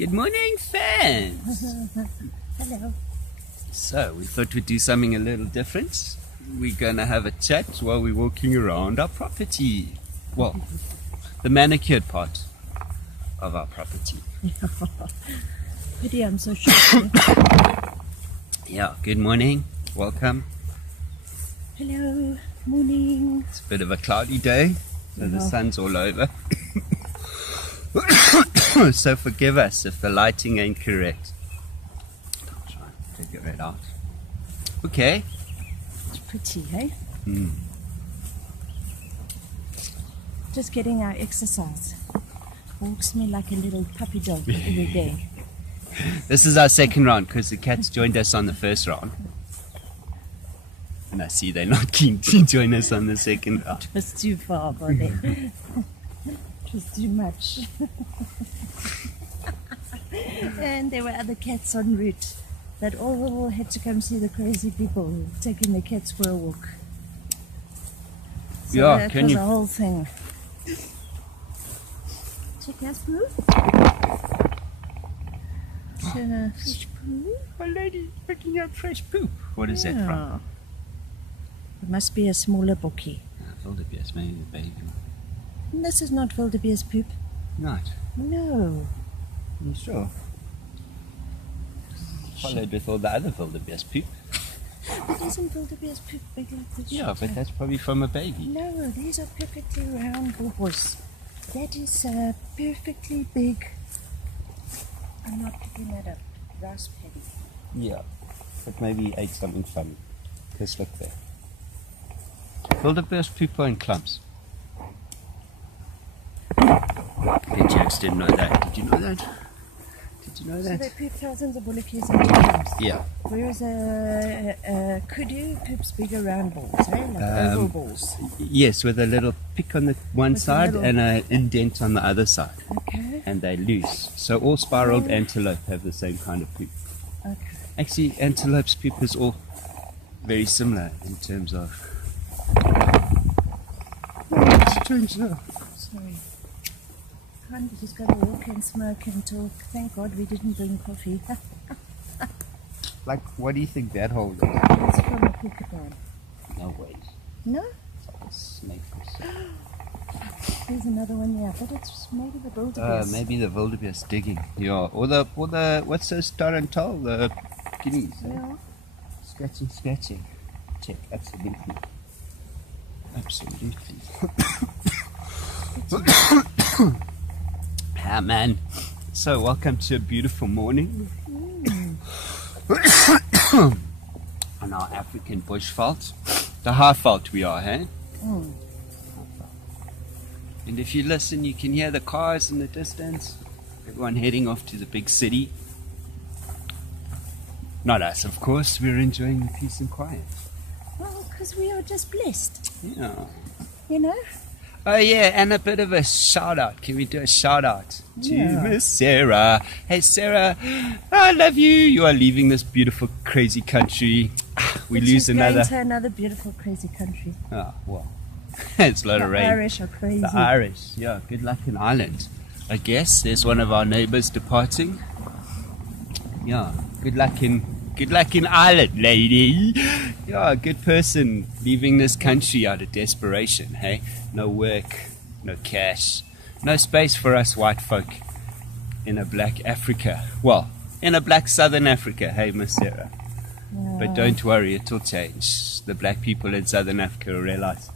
Good morning, fans. Hello. So, we thought we'd do something a little different. We're gonna have a chat while we're walking around our property. Well, the manicured part of our property. Pity I'm so short. Yeah, good morning. Welcome. Hello. Morning. It's a bit of a cloudy day, so the sun's all over. So forgive us if the lighting ain't correct. I'll try and figure it out. Okay. It's pretty, hey? Mm. Just getting our exercise. Walks me like a little puppy dog every day. This is our second round because the cats joined us on the first round. And I see they're not keen to join us on the second round. It was too far, buddy. It was too much. And there were other cats en route that all had to come see the crazy people taking the cats for a walk. So Yeah, that can was you? a whole thing. Check us poo. Fish poo. A lady picking up fresh poop. What is that from? It must be a smaller bokkie. Wildebeest, maybe the baby. This is not wildebeest poop. Not. No. You sure? Followed with all the other wildebeest poop. But isn't wildebeest poop big like this? Yeah, but that's probably from a baby. No, these are perfectly round balls. That is perfectly big. I'm not picking that up. Rice paddy. Yeah, but maybe he ate something funny. Just look there. Wildebeest poop are in clumps. The jokes didn't know that. Did you know that? Did you know So that? they poop thousands of bullockies into clumps. Yeah. Whereas a kudu poops bigger round balls, eh? Like oval balls. Yes, with a little pick on the one With a side little- and an indent on the other side. Okay. And they're loose. So all spiraled antelope have the same kind of poop. Okay. Actually, antelope's poop is all very similar in terms of... Strange enough. Sorry. Can't just gotta walk and smoke and talk. Thank God we didn't bring coffee. Like, what do you think that hole is? It's from a porcupine. No, wait. No? It's like a snake or something. There's another one there, but it's maybe the wildebeest. Maybe the wildebeest digging. Yeah, or the what's those tarantula? The guineas. Eh? Yeah. Scratching. Check, absolutely. Absolutely. Ah, man. So, welcome to a beautiful morning on our African bush veldt. The high veldt we are, hey? Mm. And if you listen, you can hear the cars in the distance. Everyone heading off to the big city. Not us, of course. We're enjoying the peace and quiet. Well, because we are just blessed, Yeah. you know? Oh, yeah, and a bit of a shout out. Can we do a shout out to Yeah. Miss Sarah? Hey, Sarah, I love you. You are leaving this beautiful, crazy country. We But lose she's another. going to another beautiful, crazy country. Oh, well. It's a lot The of rain. Irish are crazy. The Irish, yeah. Good luck in Ireland. I guess there's one of our neighbours departing. Yeah. Good luck in Ireland, lady. Yeah, good person leaving this country out of desperation. Hey, no work, no cash, no space for us white folk in a black Africa. Well, in a black Southern Africa. Hey, Miss Sarah. Yeah. But don't worry, it'll change. The black people in Southern Africa will realize.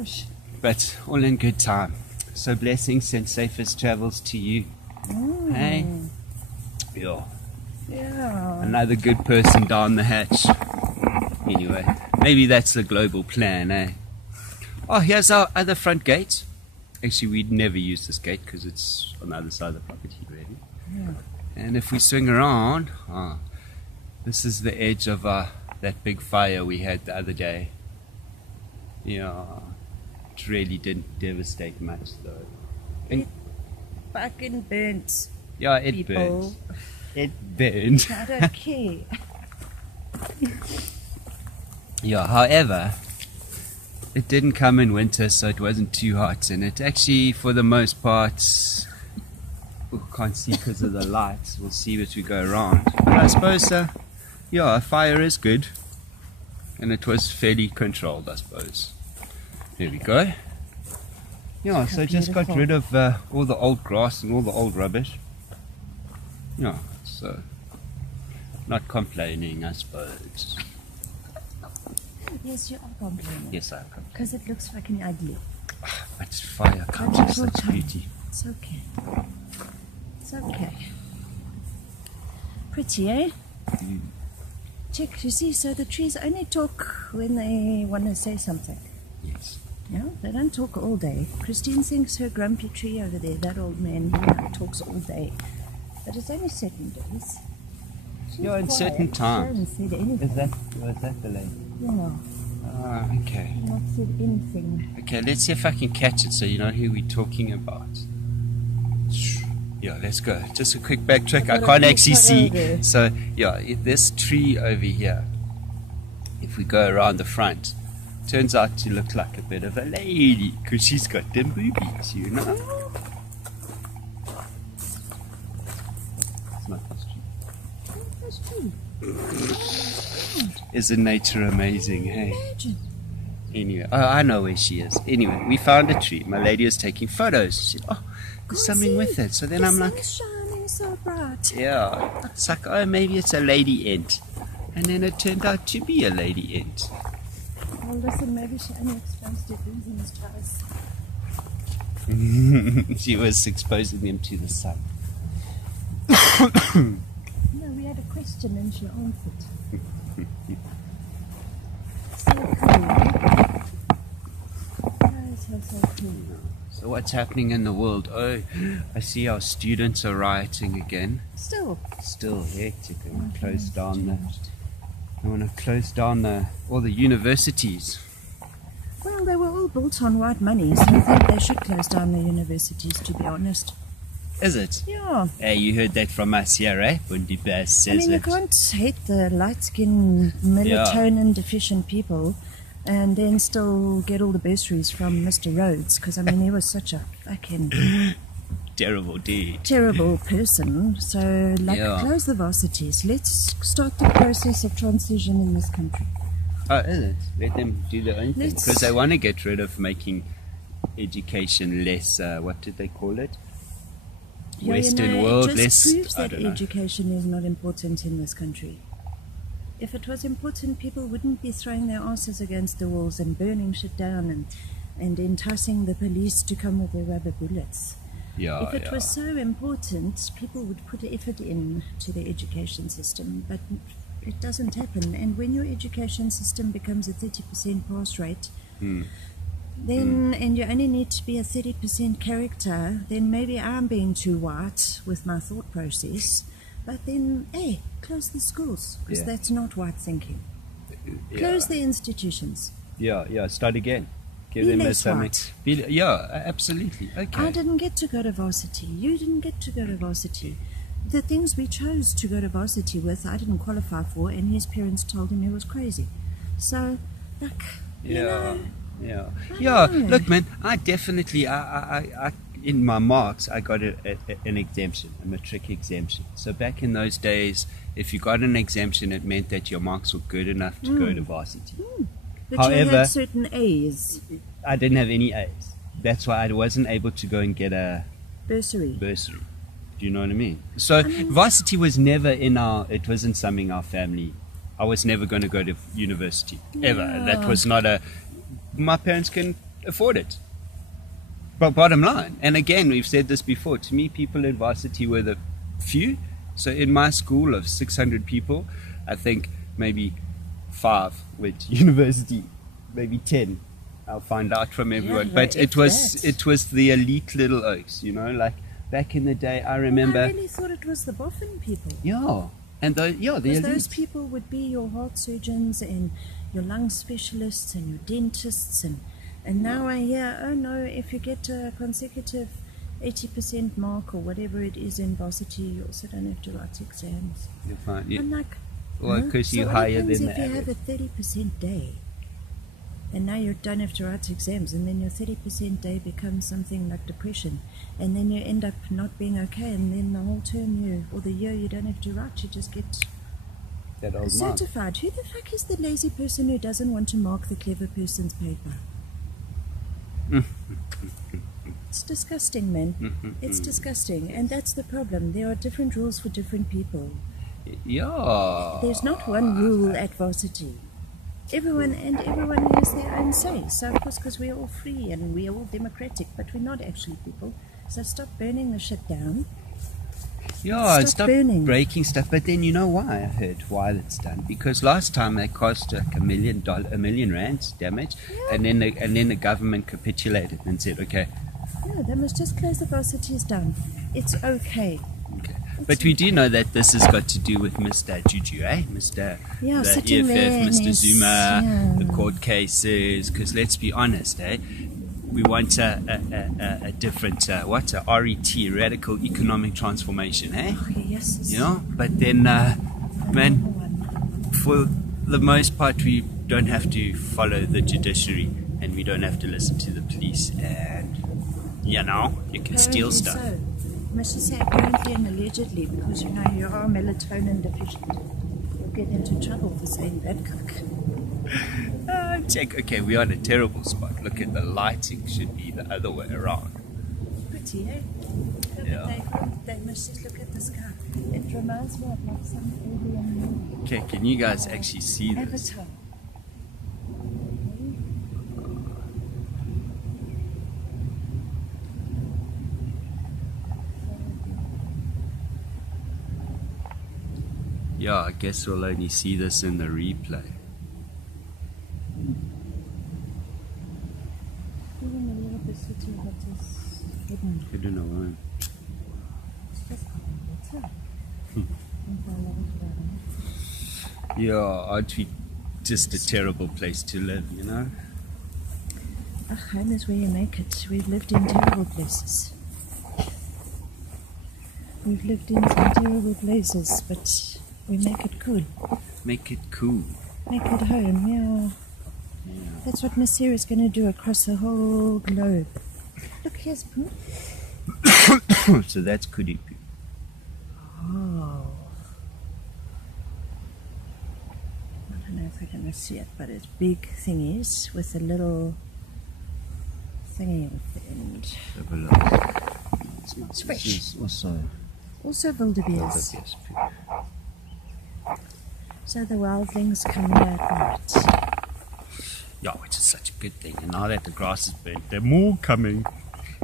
Ush. But all in good time. So blessings and safest travels to you. Mm. Hey? Yeah. Yeah. Another good person down the hatch. Anyway, maybe that's the global plan, eh? Oh, here's our other front gate. Actually, we'd never use this gate because it's on the other side of the property, really. Yeah. And if we swing around, this is the edge of that big fire we had the other day. Yeah. It really didn't devastate much, though. It fucking burnt. Yeah, it people. burned. It burned. I don't care. Yeah, however, it didn't come in winter, so it wasn't too hot, and it actually, for the most part, we can't see because of the lights. We'll see as we go around. But I suppose, yeah, a fire is good. And it was fairly controlled, I suppose. There we go. Yeah, so just got rid of all the old grass and all the old rubbish. Yeah, so not complaining, I suppose. Yes, you are complaining. Yes, I am complaining. Because it looks fucking ugly. But fire comes with such beauty. It's okay. It's okay. Pretty, eh? Mm. Check, you see, so the trees only talk when they want to say something. Yes. Yeah, they don't talk all day. Christine thinks her grumpy tree over there, that old man, he talks all day. But it's only certain days. Yeah, in certain times. She hasn't said anything. Was that the lady? Yeah. Ah, okay. Not said anything. Okay, let's see if I can catch it so you know who we're talking about. Yeah, let's go. Just a quick backtrack. I can't actually see. So, yeah, this tree over here, if we go around the front, turns out to look like a bit of a lady because she's got them boobies, you know? It's not this tree. Isn't nature amazing, hey? Imagine. Anyway, oh, I know where she is. Anyway, we found a tree. My lady was taking photos. She said, oh, there's something with it. So then I'm like, shining so bright. yeah. It's like, oh, maybe it's a lady ant. And then it turned out to be a lady ant. Well, listen, maybe she only exposed it losing his toes. She was exposing them to the sun. No, we had a question and she answered. So cool. So cool. So what's happening in the world? Oh, I see our students are rioting again. Still Hectic. They want to close down all the universities. Well, they were all built on white money, so I think they should close down the universities, to be honest. Is it? Yeah. Hey, you heard that from us here, eh? Bundy Bass says I mean, you it. can't hate the light-skinned, melatonin-deficient people and then still get all the bursaries from Mr. Rhodes, because, I mean, he was such a fucking Terrible dude. terrible person. So, close the varsities. Let's start the process of transition in this country. Oh, is it? Let them do their own thing. Because they want to get rid of making education less, what did they call it? Western world it less. just proves I that don't know. education is not important in this country. If it was important, people wouldn't be throwing their asses against the walls and burning shit down and enticing the police to come with their rubber bullets. Yeah, If it was so important, people would put effort in to the education system, but it doesn't happen. And when your education system becomes a 30% pass rate, then and you only need to be a 30% character, then maybe I'm being too white with my thought process. But then, hey, close the schools, because that's not white thinking. Close the institutions. Yeah, start again. Give Be them less something. white. Yeah, absolutely. Okay. I didn't get to go to varsity. You didn't get to go to varsity. The things we chose to go to varsity with, I didn't qualify for, and his parents told him he was crazy. So, like, you know, Yeah. Look, man, I definitely, I in my marks, I got an exemption, a matric exemption. So back in those days, if you got an exemption, it meant that your marks were good enough to go to varsity. but However, you had certain A's. I didn't have any A's. That's why I wasn't able to go and get a Bursary. Do you know what I mean? So varsity was never it wasn't something our family, I was never going to go to university, ever. Yeah. That was not my parents can afford it. But bottom line, and again, we've said this before, to me, people in varsity were the few. So in my school of 600 people, I think maybe 5 went to university, maybe 10. I'll find out from everyone. But it was the elite little oaks, you know, like back in the day, I remember. I really thought it was the boffin people. Yeah. And the Because elite. those people would be your heart surgeons and your lung specialists and your dentists and now I hear, oh no, if you get a consecutive 80% mark or whatever it is in varsity, you also don't have to write exams. You're fine. I'm like, Well, because so you're what higher happens than if the you have average. a 30% day And now you don't have to write exams, and then your 30% day becomes something like depression, and then you end up not being okay, and then the whole term or the year you don't have to write, you just get That old mark. certified. Who the fuck is the lazy person who doesn't want to mark the clever person's paper? It's disgusting, man. It's disgusting, and that's the problem. There are different rules for different people. Yeah. There's not one rule at varsity. Everyone has their own say. So of course, because we're all free and we're all democratic, but we're not actually people. So stop burning the shit down. Yeah, stop burning. breaking stuff. But then you know why I heard why it's done? Because last time they cost like $1 million rands damage, and then the government capitulated and said, okay. No, they must just close the varsities down. It's okay. But we do know that this has got to do with Mr. Juju, eh? Mr. Yeah, the sitting there EFF, and Mr. he's- Zuma, yeah. the court cases. Because let's be honest, eh? We want a different, a RET, radical economic transformation, eh? Okay, yes. You know? But then, man, for the most part, we don't have to follow the judiciary, and we don't have to listen to the police, and you know, you can steal Apparently stuff. So. I must just say apparently and allegedly, because you know you are melatonin deficient. You'll get into trouble for saying that cock. Check. Okay, we're on a terrible spot. Look at the lighting. Should be the other way around. Pretty, eh? Yeah. They must just look at the sky. It reminds me of like some alien Okay, can you guys actually see this? avatar. Yeah, I guess we'll only see this in the replay. Even a little bit city that is hidden. I don't know why. It's just better. And I love it. Yeah, aren't we just a terrible place to live, you know? Home is where you make it. We've lived in terrible places. We've lived in some terrible places, but we make it cool. Make it cool. Make it home, yeah. That's what Miss Sarah's going to do across the whole globe. Look, here's Pooh. So that's Kudi Poo. Oh. I don't know if I can see it, but it's big thingies with a little thingy at the end. Have a look. It's fresh. Also Also wildebeest. yes, Poo. So the wildlings come here at night. Yeah, which is such a good thing. And now that the grass is burnt, there are more coming.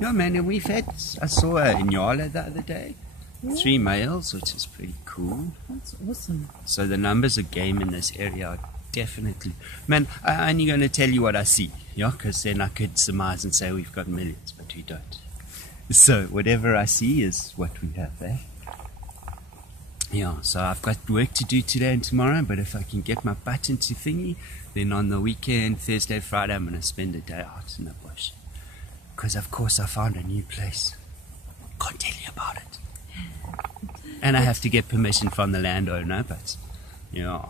Yeah, man, and I saw a Inyala the other day. Yeah. 3 males, which is pretty cool. That's awesome. So the numbers of game in this area are definitely... Man, I'm only going to tell you what I see, yeah? Because then I could surmise and say we've got millions, but we don't. So whatever I see is what we have, eh? Yeah, so I've got work to do today and tomorrow, but if I can get my butt into thingy, then on the weekend, Thursday, Friday, I'm going to spend a day out in the bush. Because, of course, I found a new place. Can't tell you about it. And I have to get permission from the landowner, but, yeah,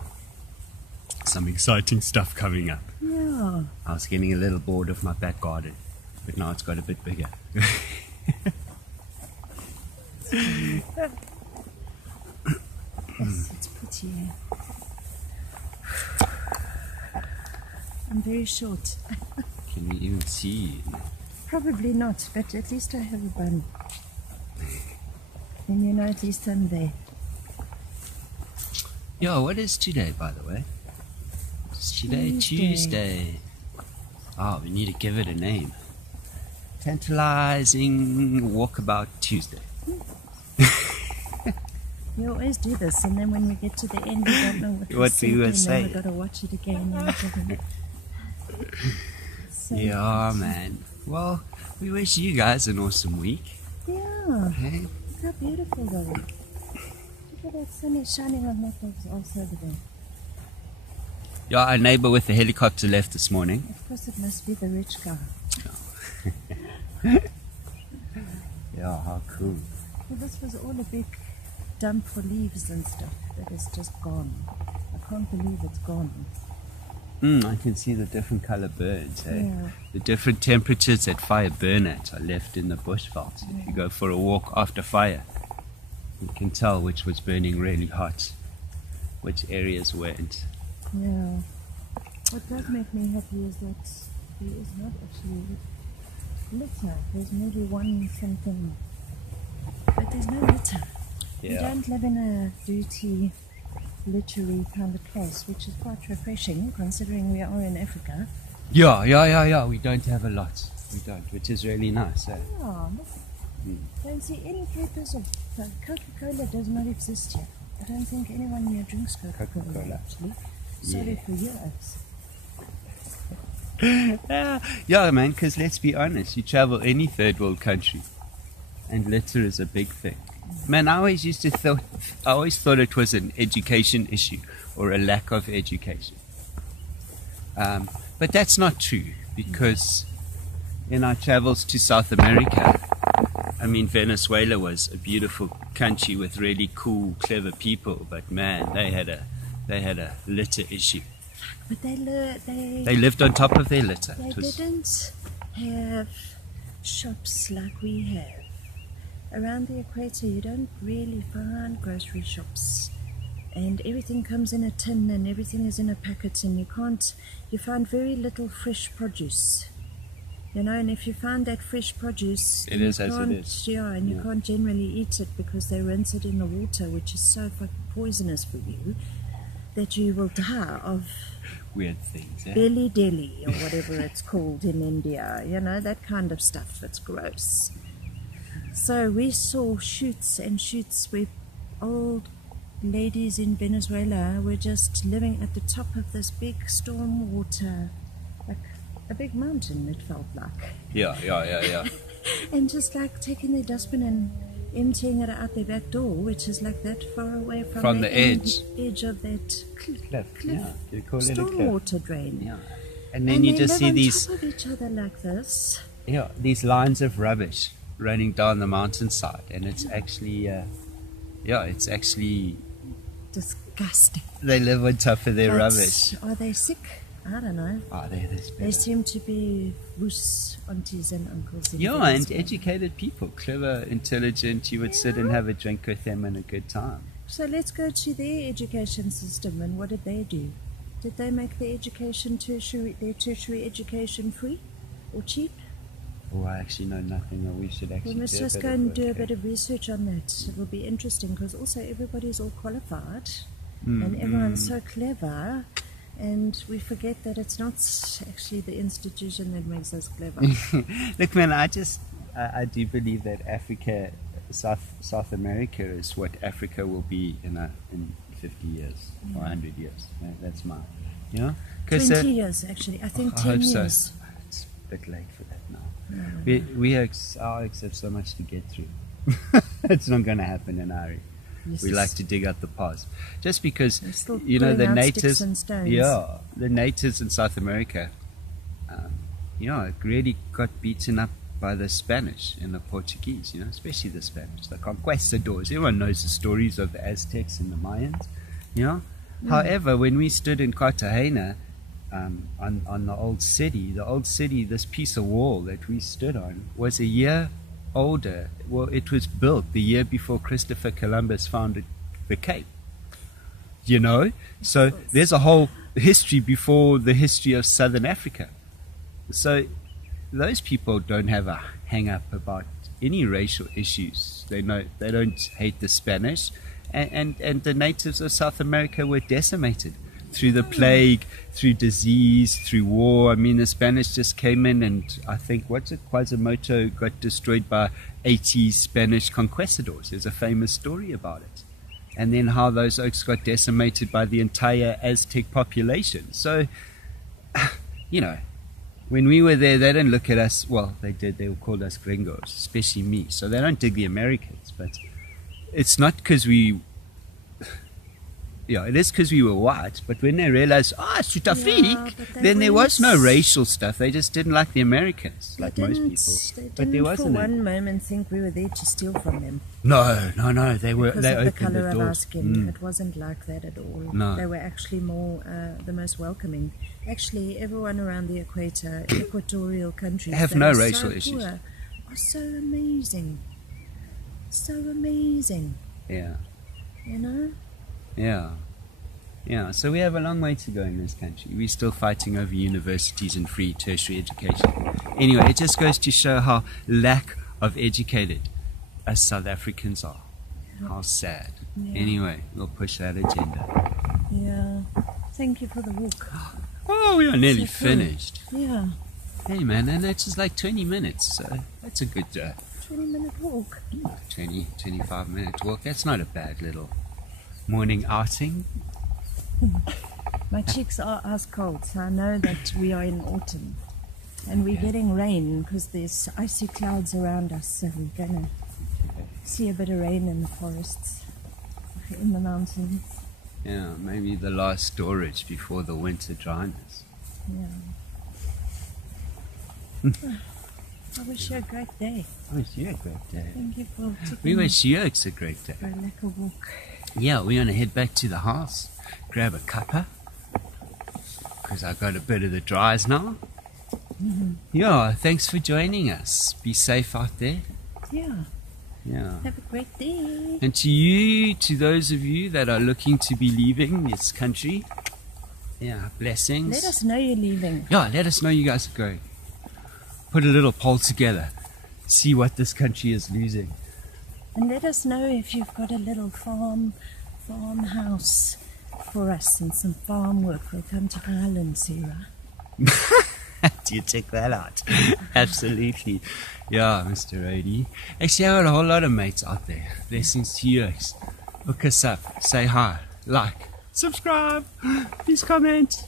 some exciting stuff coming up. Yeah. I was getting a little bored of my back garden, but now it's got a bit bigger. Yes, it's pretty. I'm very short. Can we even see you? Probably not, but at least I have a bun. And you know, at least I'm there. Yeah, what is today, by the way? It's today Tuesday. Oh, we need to give it a name. Tantalizing Walkabout Tuesday. We always do this, and then when we get to the end, we don't know what we were and saying. then we've got to watch it again. And again. So, Yeah, man. Well, we wish you guys an awesome week. Yeah. Hey? Look how beautiful though. Look at that sun is shining on that also over there. Yeah, our neighbor with the helicopter left this morning. Of course, it must be the rich guy. Yeah, how cool. Well, this was all a big dump for leaves and stuff that is just gone. I can't believe it's gone. I can see the different color birds. Eh? Yeah. The different temperatures that fire burn at are left in the bushveld. If you go for a walk after fire, you can tell which was burning really hot, which areas weren't. Yeah. What does make me happy is that there is not actually litter. There's maybe one something, but there's no litter. We Yeah. don't live in a dirty, littery kind of place, which is quite refreshing considering we are in Africa. Yeah. We don't have a lot. We don't, which is really nice. Eh? Yeah, look. Don't see any papers of Coca-Cola does not exist here. I don't think anyone here drinks Coca-Cola. Coca-Cola. Actually. Sorry for yours. Yeah, man, because let's be honest, you travel any third world country and litter is a big thing. Man, I always thought it was an education issue or a lack of education. But that's not true, because in our travels to South America, I mean, Venezuela was a beautiful country with really cool, clever people, but man, they had a litter issue. But they lived on top of their litter. They It was- didn't have shops like we have. Around the equator, you don't really find grocery shops, and everything comes in a tin and everything is in a packet, and you find very little fresh produce. You know, and if you find that fresh produce, It you is as it can't- is. Yeah, and you Yeah. can't generally eat it because they rinse it in the water, which is so fucking poisonous for you that you will die of Weird things. Eh? belly deli or whatever it's called in India. You know, that kind of stuff. It's gross. So we saw shoots and shoots where old ladies in Venezuela were just living at the top of this big storm water, like a big mountain, it felt like. Yeah. And just like taking their dustbin and emptying it out their back door, which is like that far away from the edge of that cliff Yeah, you call it a cliff. stormwater drain. Yeah. And then And you they just live see on these, top of each other like this. these lines of rubbish running down the mountainside, and it's actually, it's actually, Disgusting. they live on top of their But rubbish. Are they sick? I don't know. Oh, they're this They better. seem to be loose aunties and uncles. In Yeah, and Venezuela. educated people, clever, intelligent. You would sit and have a drink with them and a good time. So let's go to their education system, and what did they do? Did they make their tertiary education free or cheap? Oh, I actually know nothing. We should actually We must do just a bit go of and work, do a eh? bit of research on that. It will be interesting because also everybody's all qualified Mm, and everyone's so clever, and we forget that it's not actually the institution that makes us clever. Look, man, I do believe that Africa, South America, is what Africa will be in 50 years or 100 years. That's my, 20 years, actually. I think I 10 hope years. so. It's a bit late for that now. No. We have so much to get through. It's not going to happen in a hurry. Yes. We like to dig out the past, just because They're still the pulling out natives. sticks and stones. Yeah, the natives in South America. Really got beaten up by the Spanish and the Portuguese. Especially the Spanish, the conquistadors. Everyone knows the stories of the Aztecs and the Mayans. However, when we stood in Cartagena, on the old city, this piece of wall that we stood on was a year older. Well, it was built the year before Christopher Columbus founded the Cape. So there's a whole history before the history of Southern Africa. So those people don't have a hang up about any racial issues. They don't hate the Spanish, and the natives of South America were decimated through the plague, through disease, through war. I mean, the Spanish just came in, and I think Quasimodo got destroyed by 80 Spanish conquistadors. There's a famous story about it. And then how those oaks got decimated by the entire Aztec population. So, when we were there, they didn't look at us. Well, they did. They called us gringos, especially me. So they don't dig the Americans. But it's not because we Yeah, it is because we were white, but when they realized, Sutafik, Yeah, but then there was no weren't- racial stuff. They just didn't like the Americans, like most They people. But didn't there for wasn't any. one moment think we were there to steal from them. No, they were. Because They of the opened colour the of our doors. skin. It wasn't like that at all. No. They were actually more, the most welcoming. Actually, everyone around the equator, equatorial countries, Have that no are racial so issues. poor, are so amazing. So amazing, Yeah, you know? yeah. Yeah, so we have a long way to go in this country. We're still fighting over universities and free tertiary education. Anyway, it just goes to show how lack of educated us South Africans are. How sad. Yeah. Anyway, we'll push that agenda. Yeah. Thank you for the walk. Oh, we are nearly So cool. finished. Yeah. Hey man, and that's just like 20 minutes, so that's a good 20-minute walk. 25 minute walk. That's not a bad little morning outing. My cheeks are ice cold, so I know that we are in autumn. And we're getting rain because there's icy clouds around us, so we're going to see a bit of rain in the forests, in the mountains. Yeah, maybe the last storage before the winter dryness. Yeah. I wish you a great day. I wish you a great day. Thank you for We taking wish you it's a great day. for a lekker walk. Yeah, we're going to head back to the house, grab a cuppa, because I got a bit of the dries now. Yeah, thanks for joining us. Be safe out there. Yeah. Yeah. Have a great day. And to you, to those of you that are looking to be leaving this country, yeah, blessings. Let us know you're leaving. Yeah, let us know you guys are going. Put a little poll together. See what this country is losing. And let us know if you've got a little farmhouse for us and some farm work. We'll come to Ireland, Sarah. Do you check that out? Absolutely. Yeah, Mr. Roadie. Actually, I got a whole lot of mates out there. Blessings to you. Hook us up. Say hi. Like. Subscribe. Please comment.